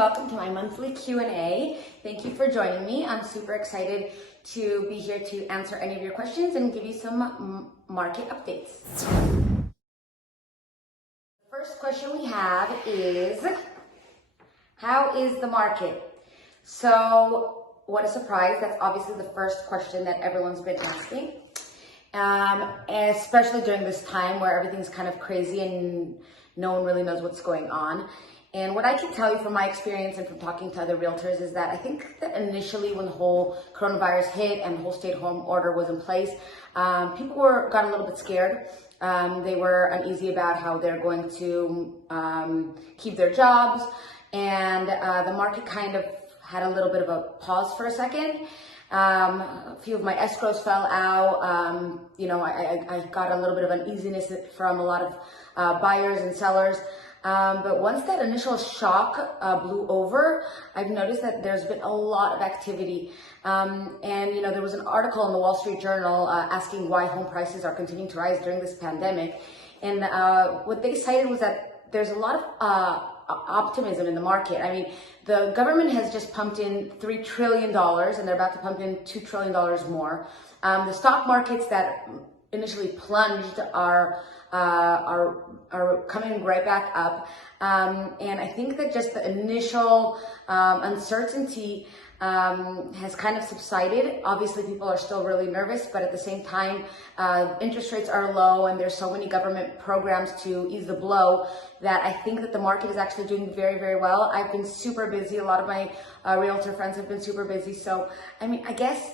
welcome to my monthly Q&A. Thank you for joining me. I'm super excited to be here to answer any of your questions and give you some market updates. The first question we have is, how is the market? So, what a surprise. That's obviously the first question that everyone's been asking. Especially during this time where everything's kind of crazy and no one really knows what's going on. And what I can tell you from my experience and from talking to other realtors is that I think that initially when the whole coronavirus hit and the whole stay-at-home order was in place, people got a little bit scared. They were uneasy about how they're going to keep their jobs, and the market kind of had a little bit of a pause for a second. A few of my escrows fell out. I got a little bit of uneasiness from a lot of buyers and sellers. But once that initial shock blew over, I've noticed that there's been a lot of activity. There was an article in the Wall Street Journal asking why home prices are continuing to rise during this pandemic. And what they cited was that there's a lot of optimism in the market. I mean, the government has just pumped in $3 trillion and they're about to pump in $2 trillion more. The stock markets that initially plunged are coming right back up. And I think that just the initial uncertainty has kind of subsided. Obviously, people are still really nervous, but at the same time, interest rates are low and there's so many government programs to ease the blow that I think that the market is actually doing very, very well. I've been super busy. A lot of my realtor friends have been super busy. So, I mean, I guess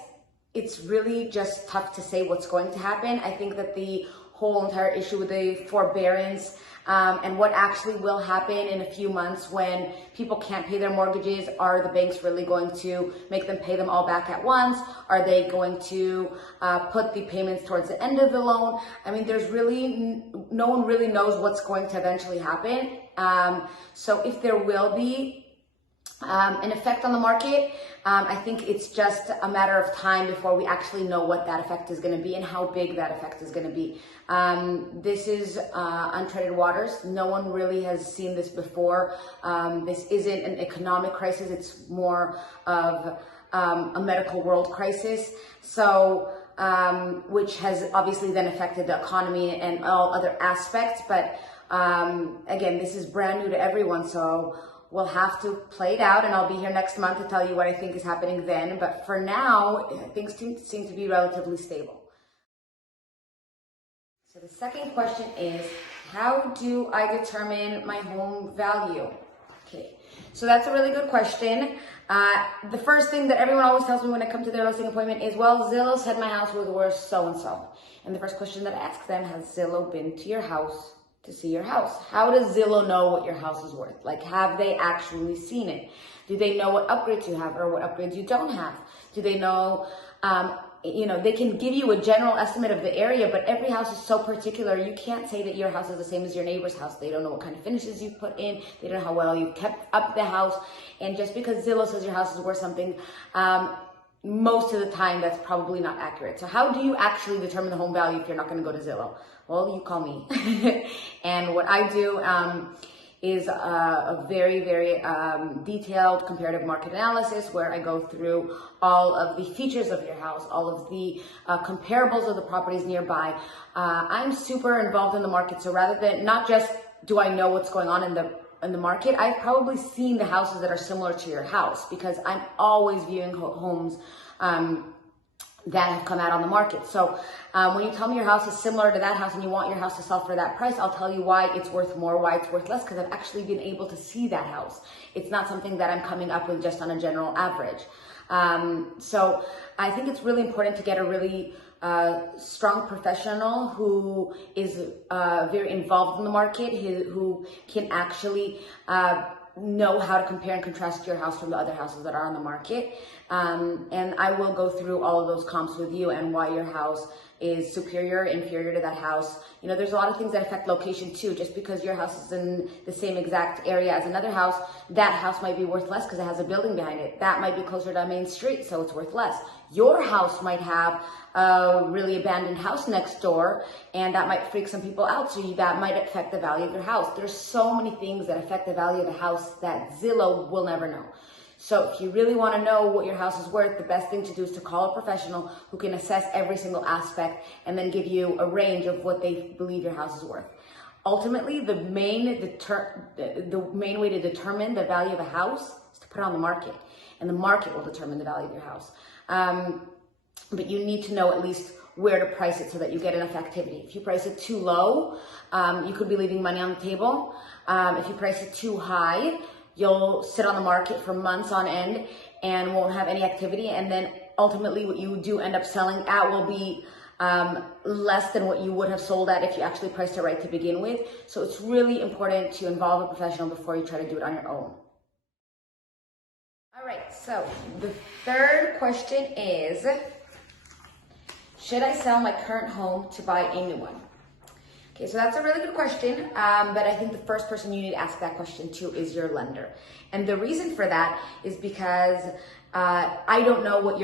it's really just tough to say what's going to happen. I think that the whole entire issue with the forbearance and what actually will happen in a few months when people can't pay their mortgages. Are the banks really going to make them pay them all back at once? Are they going to put the payments towards the end of the loan? I mean, there's really, no one really knows what's going to eventually happen. So if there will be an effect on the market, I think it's just a matter of time before we actually know what that effect is going to be and how big that effect is going to be. This is untreaded waters. No one really has seen this before. This isn't an economic crisis. It's more of a medical world crisis. So, which has obviously then affected the economy and all other aspects. But again, this is brand new to everyone. So we'll have to play it out, and I'll be here next month to tell you what I think is happening then. But for now, things seem to be relatively stable. So the second question is, how do I determine my home value? Okay, so that's a really good question. The first thing that everyone always tells me when I come to their listing appointment is, well, Zillow said my house was worth so-and-so. And the first question that I ask them, has Zillow been to your house to see your house? How does Zillow know what your house is worth? Like, have they actually seen it? Do they know what upgrades you have or what upgrades you don't have? Do they know, they can give you a general estimate of the area, but every house is so particular. You can't say that your house is the same as your neighbor's house. They don't know what kind of finishes you've put in. They don't know how well you've kept up the house. And just because Zillow says your house is worth something, most of the time that's probably not accurate. So how do you actually determine the home value if you're not going to go to Zillow? Well, you call me. And what I do is a very, very detailed comparative market analysis where I go through all of the features of your house, all of the comparables of the properties nearby. I'm super involved in the market, so rather than not just do I know what's going on in the market, I've probably seen the houses that are similar to your house because I'm always viewing homes that have come out on the market. So when you tell me your house is similar to that house and you want your house to sell for that price, I'll tell you why it's worth more, why it's worth less, because I've actually been able to see that house. It's not something that I'm coming up with just on a general average. So I think it's really important to get a really strong professional who is very involved in the market, who can actually know how to compare and contrast your house from the other houses that are on the market. And I will go through all of those comps with you and why your house is superior, inferior to that house. You know, there's a lot of things that affect location too. Just because your house is in the same exact area as another house, that house might be worth less because it has a building behind it. That might be closer to a main street, so it's worth less. Your house might have a really abandoned house next door, and that might freak some people out, so that might affect the value of your house. There's so many things that affect the value of the house that Zillow will never know. So if you really want to know what your house is worth, the best thing to do is to call a professional who can assess every single aspect and then give you a range of what they believe your house is worth. Ultimately, the main way to determine the value of a house is to put it on the market, and the market will determine the value of your house. But you need to know at least where to price it so that you get enough activity. If you price it too low, you could be leaving money on the table. If you price it too high, you'll sit on the market for months on end and won't have any activity. And then ultimately what you do end up selling at will be less than what you would have sold at if you actually priced it right to begin with. So it's really important to involve a professional before you try to do it on your own. All right, so the third question is, should I sell my current home to buy a new one? Okay, so that's a really good question, but I think the first person you need to ask that question to is your lender. And the reason for that is because I don't know what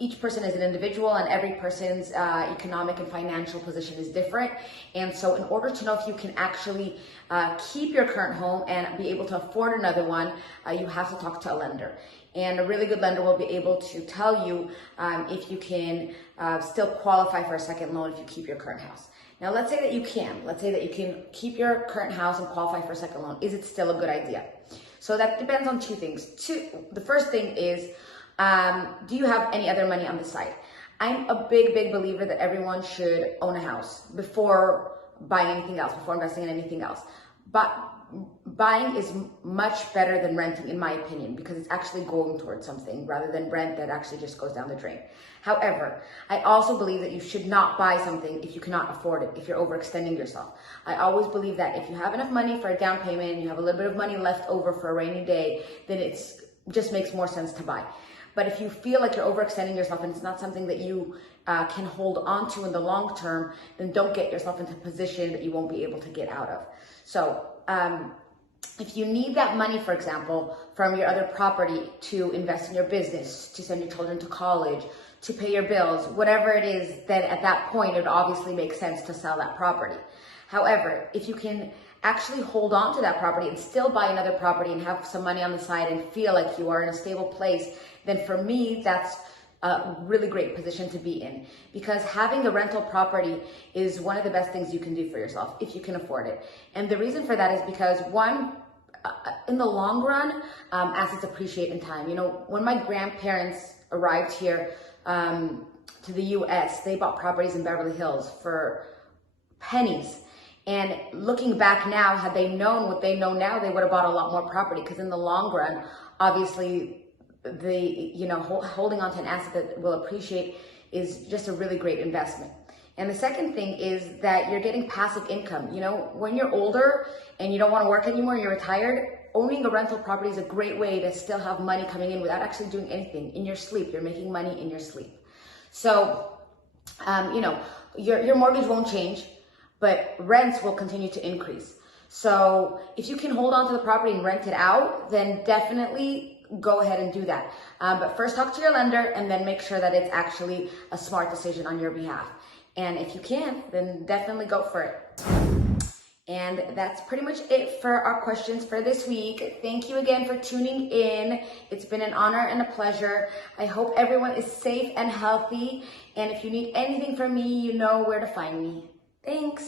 each person is an individual, and every person's economic and financial position is different. And so in order to know if you can actually keep your current home and be able to afford another one, you have to talk to a lender. And a really good lender will be able to tell you if you can still qualify for a second loan if you keep your current house. Now, let's say that you can. Let's say that you can keep your current house and qualify for a second loan. Is it still a good idea? So that depends on two things. The first thing is, do you have any other money on the side? I'm a big believer that everyone should own a house before buying anything else, before investing in anything else. But buying is much better than renting, in my opinion, because it's actually going towards something rather than rent that actually just goes down the drain. However, I also believe that you should not buy something if you cannot afford it, if you're overextending yourself. I always believe that if you have enough money for a down payment and you have a little bit of money left over for a rainy day, then it just makes more sense to buy. But if you feel like you're overextending yourself and it's not something that you can hold on to in the long term, then don't get yourself into a position that you won't be able to get out of. So if you need that money, for example, from your other property to invest in your business, to send your children to college, to pay your bills, whatever it is, then at that point, it obviously makes sense to sell that property. However, if you can actually hold on to that property and still buy another property and have some money on the side and feel like you are in a stable place, then for me, that's a really great position to be in, because having a rental property is one of the best things you can do for yourself if you can afford it. And the reason for that is because, one, in the long run, assets appreciate in time. You know, when my grandparents arrived here to the US, they bought properties in Beverly Hills for pennies. And looking back now, had they known what they know now, they would have bought a lot more property, because in the long run, obviously, holding on to an asset that will appreciate is just a really great investment. And the second thing is that you're getting passive income. You know, when you're older and you don't want to work anymore, you're retired, owning a rental property is a great way to still have money coming in without actually doing anything. In your sleep, you're making money in your sleep. So, your mortgage won't change, but rents will continue to increase. So if you can hold on to the property and rent it out, then definitely go ahead and do that. But first talk to your lender and then make sure that it's actually a smart decision on your behalf. And if you can, then definitely go for it. And that's pretty much it for our questions for this week. Thank you again for tuning in. It's been an honor and a pleasure. I hope everyone is safe and healthy. And if you need anything from me, you know where to find me. Thanks.